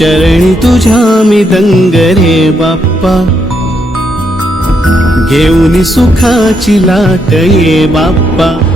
चरणी तुझ्या मी दंग रे बाप्पा, घेऊन सुखाची लाट ये बाप्पा।